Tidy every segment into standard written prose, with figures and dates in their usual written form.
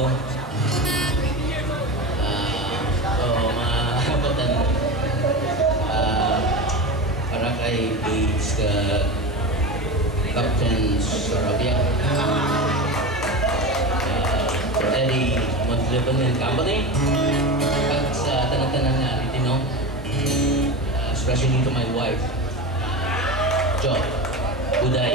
ko. So, mga kapatan, para kay Bates ka Captain Sarabia, Eddie Montlebon and Company, at sa tanang-tanang na Ritino, especially to my wife, Jo Uday.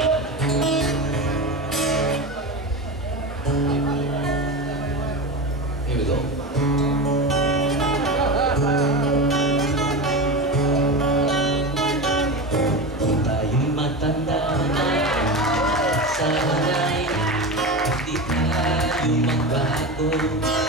Here we go. Kung tayo'y matanda na, sana'y di tayo magbago.